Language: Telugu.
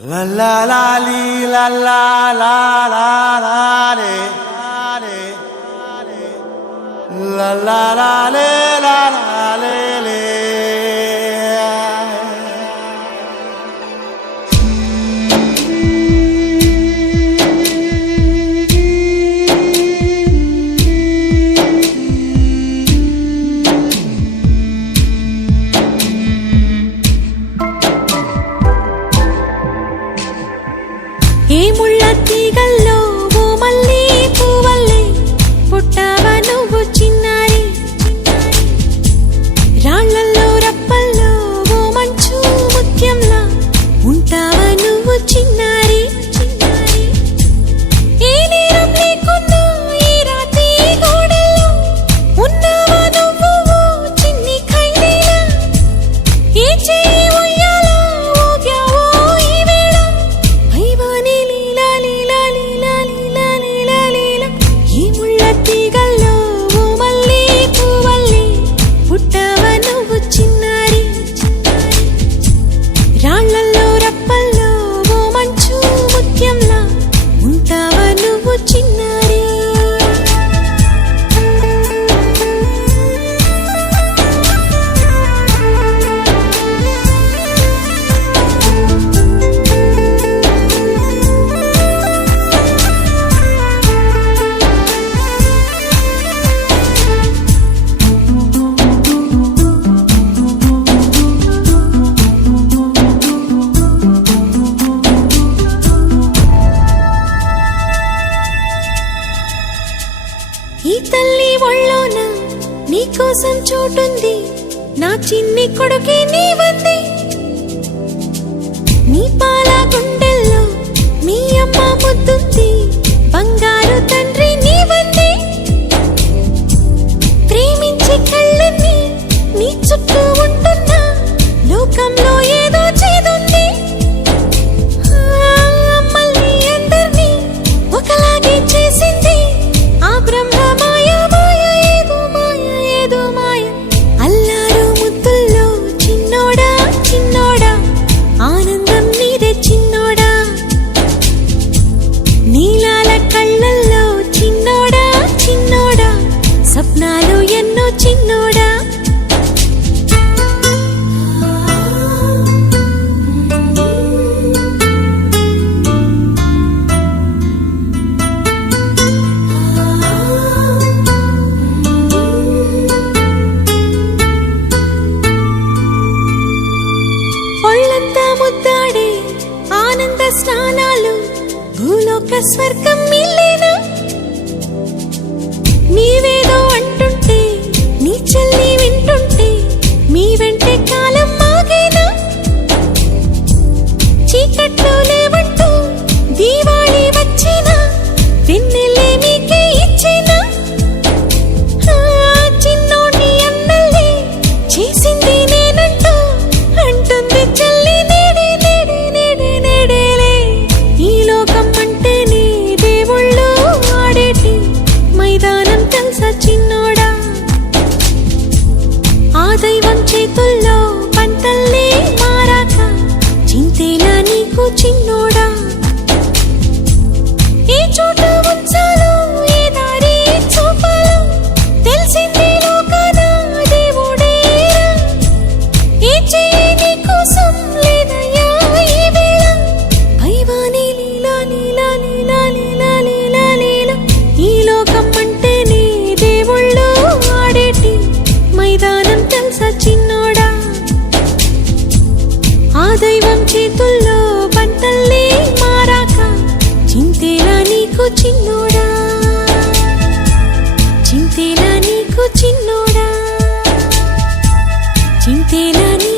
La la la li la la la la la le la la la le la la le le ఏ ముళ్ళ తీగల్లో ఓ మల్లి పువ్వల్లే పుట్టావా నువ్వు చిన్నారి రాళ్ళల్లో రప్పల్లో ఓ మంచు ముత్యంలా ఉంటావా నువ్వు చిన్నారి ఏ నేరం లేకున్నా ఈ రాతి గోడల్లో ఉన్నావా నువ్వు చిన్ని ఖైదీలా ఏ చేయి ఉయ్యాలా ఊగావో ఈ వేళ పైవాని లీలా లీలా లీలా లీలా లీలా లీలా ఈ ముళ్ళ తీగల్లో ఓ మల్లి పువ్వల్లే పుట్టావా నువ్వు చిన్నారి రాళ్ళల్లో రప్పల్లో ఓ మంచు ముత్యంలా ఉంటావా నువ్వు చిన్నారి ఈ తల్లి ఒళ్ళోన నీకోసం చోటుంది నా చిన్ని కొడుకే నీవంది నీ పాల గుండెల్లో మీ అమ్మ ముద్దుంది బంగారు తండ్రి నీవంది ప్రేమించే కళ్ళని నీ చుట్టూ ఉంటున్నా లోకంలో ఏదో చేదుంది అమ్మల్ని అందర్నీ ఒకలాగే చేసింది ఆ బ్రహ్మ మాయ మాయ ఏదో మాయ ఏదో మాయ అల్లారు ముద్దుల్లో చిన్నోడా చిన్నోడా ఆనందం నీదే చిన్నోడా నీలాల కళ్ళల్లో చిన్నోడా చిన్నోడా స్వప్నాలు ఎన్నో చిన్నోడా ఒళ్ళంతా ముద్దాడే ఆనంద స్నానాలు భూలోక స్వర్గం మిల్లేనా నీవేదో అంటుంటే నీ చెల్లి వింటుంటే మీ వెంటే కాలం మాగేనా చీకట్లో లేవంటూ దీవాళి వచ్చేనా వెన్నెలే మీకే ఇచ్చేనా చిన్నోడి అన్నల్లే చేసింది నేనంటూ అంటుంది చెల్లి నేడే నేడే నేడే నేడేలే ఈ లోకం అంటేనే దేవుళ్ళు ఆడేటి మైదానం తెలుసా చిన్నోడా ఆ దైవం చేతుల్లో పంటల్లే మారాక చింతేలా నీకు చిన్నోడా ఏ చోట ఉంచాలో ఏ దారి చూపాలో తెలిసిందే లోకాన దేవుడేరా ఏ చేయి నీకోసం లేదయ్యా ఈ వేళ పైవాని లీలా లీలా లీలా లీలా లీలా లీలా ఈ లోకం అంటేనే దేవుళ్ళు ఆడేటి మైదానం తెలుసా చిన్నోడా ఆ దైవం చేతుల్లో పంటల్లే మారాక చింతేలా నీకు చిన్నోడా చింతేలా నీకు చిన్నోడా చింతేలా నీ